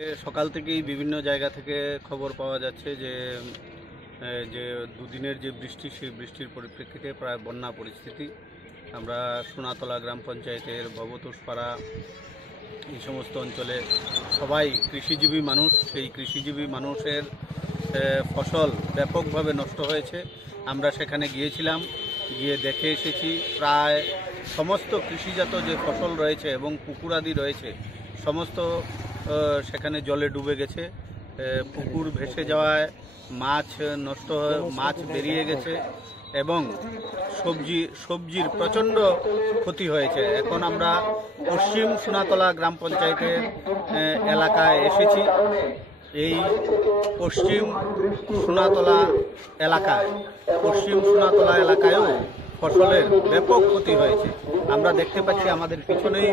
সকাল থেকেই বিভিন্ন জায়গা থেকে খবর পাওয়া যাচ্ছে যে যে দুদিনের যে বৃষ্টি, সেই বৃষ্টির পরিপ্রেক্ষিতে প্রায় বন্যা পরিস্থিতি। আমরা সোনাতলা গ্রাম পঞ্চায়েতের ভবতোষপাড়া এই সমস্ত অঞ্চলে সবাই কৃষিজীবী মানুষ। সেই কৃষিজীবী মানুষের ফসল ব্যাপকভাবে নষ্ট হয়েছে। আমরা সেখানে গিয়েছিলাম, গিয়ে দেখে এসেছি প্রায় সমস্ত কৃষিজাত যে ফসল রয়েছে এবং পুকুরাদি রয়েছে সমস্ত সেখানে জলে ডুবে গেছে। পুকুর ভেসে যাওয়ায় মাছ নষ্ট হয়ে মাছ বেরিয়ে গেছে এবং সবজির প্রচণ্ড ক্ষতি হয়েছে। এখন আমরা পশ্চিম সোনাতলা গ্রাম পঞ্চায়েতের এলাকায় এসেছি। এই পশ্চিম সোনাতলা এলাকায়ও ফসলের ব্যাপক ক্ষতি হয়েছে। আমরা দেখতে পাচ্ছি আমাদের পিছনেই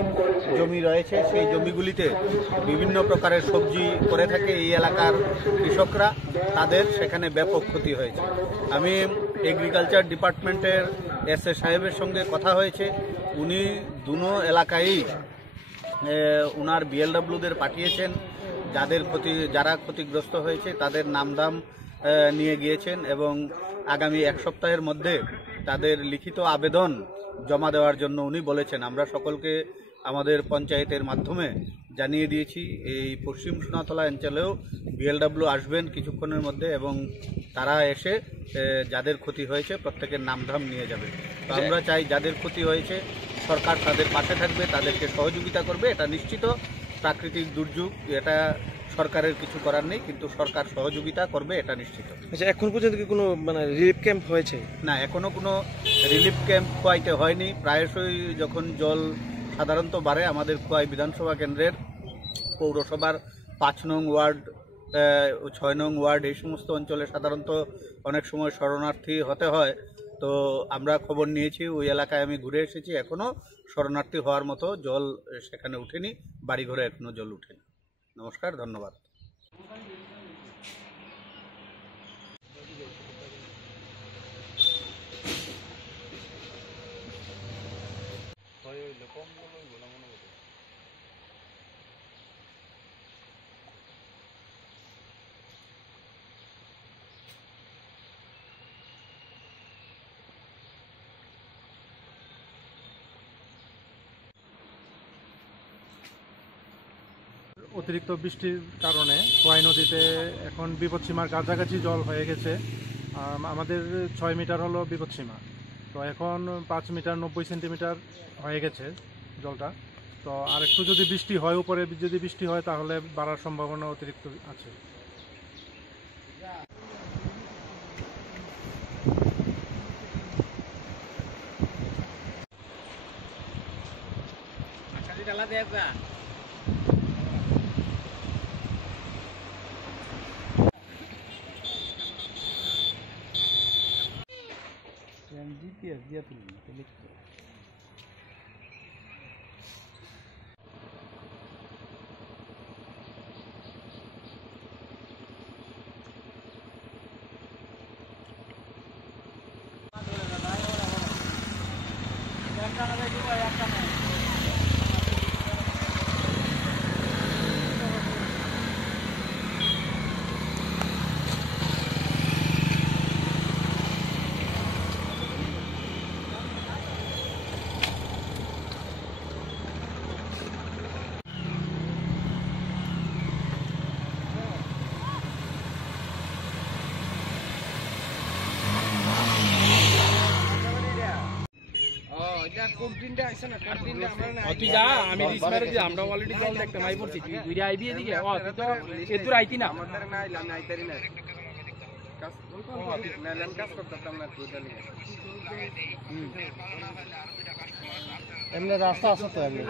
জমি রয়েছে, সেই জমিগুলিতে বিভিন্ন প্রকারের সবজি করে থাকে এই এলাকার কৃষকরা, তাদের সেখানে ব্যাপক ক্ষতি হয়েছে। আমি এগ্রিকালচার ডিপার্টমেন্টের এসএ সাহেবের সঙ্গে কথা হয়েছে। উনি দুনো এলাকায়ই উনার বিএলডব্লিউদের পাঠিয়েছেন, যারা ক্ষতিগ্রস্ত হয়েছে তাদের নামধাম নিয়ে গিয়েছেন এবং আগামী এক সপ্তাহের মধ্যে তাদের লিখিত আবেদন জমা দেওয়ার জন্য উনি বলেছেন। আমরা সকলকে আমাদের পঞ্চায়েতের মাধ্যমে জানিয়ে দিয়েছি এই পশ্চিম সোনাতলা অঞ্চলেও বিএলডব্লিউ আসবেন কিছুক্ষণের মধ্যে এবং তারা এসে যাদের ক্ষতি হয়েছে প্রত্যেকের নামধাম নিয়ে যাবে। তো আমরা চাই যাদের ক্ষতি হয়েছে সরকার তাদের পাশে থাকবে, তাদেরকে সহযোগিতা করবে। এটা নিশ্চিত প্রাকৃতিক দুর্যোগ, এটা সরকারের কিছু করার নেই, কিন্তু সরকার সহযোগিতা করবে এটা নিশ্চিত। আচ্ছা, এখন পর্যন্ত কি কোনো রিলিফ ক্যাম্প হয়েছে? না, এখনো কোনো রিলিফ ক্যাম্প খোয়াইতে হয়নি। প্রায়শই যখন জল সাধারণত বাড়ে আমাদের খোয়াই বিধানসভা কেন্দ্রের পৌরসভার 5 নং ওয়ার্ড, 6 নং ওয়ার্ড এই সমস্ত অঞ্চলে সাধারণত অনেক সময় শরণার্থী হতে হয়। তো আমরা খবর নিয়েছি, ওই এলাকায় আমি ঘুরে এসেছি, এখনও শরণার্থী হওয়ার মতো জল সেখানে উঠেনি, বাড়িঘরে এখনও জল উঠেনি। নমস্কার, ধন্যবাদ। অতিরিক্ত বৃষ্টির কারণে খোয়াই নদীতে এখন বিপদসীমার কাছাকাছি জল হয়ে গেছে। আমাদের 6 মিটার হলো বিপদসীমা, তো এখন 5 মিটার 90 সেন্টিমিটার হয়ে গেছে জলটা। তো আর একটু যদি বৃষ্টি হয়, উপরে যদি বৃষ্টি হয় তাহলে বাড়ার সম্ভাবনা অতিরিক্ত আছে। জিপিএস দিয়া তুলি আমি রিস মারি দিই। আমরা অলরেডি জল দেখতে নাই পড়ছি, তুই ঘুরে আইবি এদিকে। তুই তো এদুর আইতি না। এমনি রাস্তা আছে তো এমনি।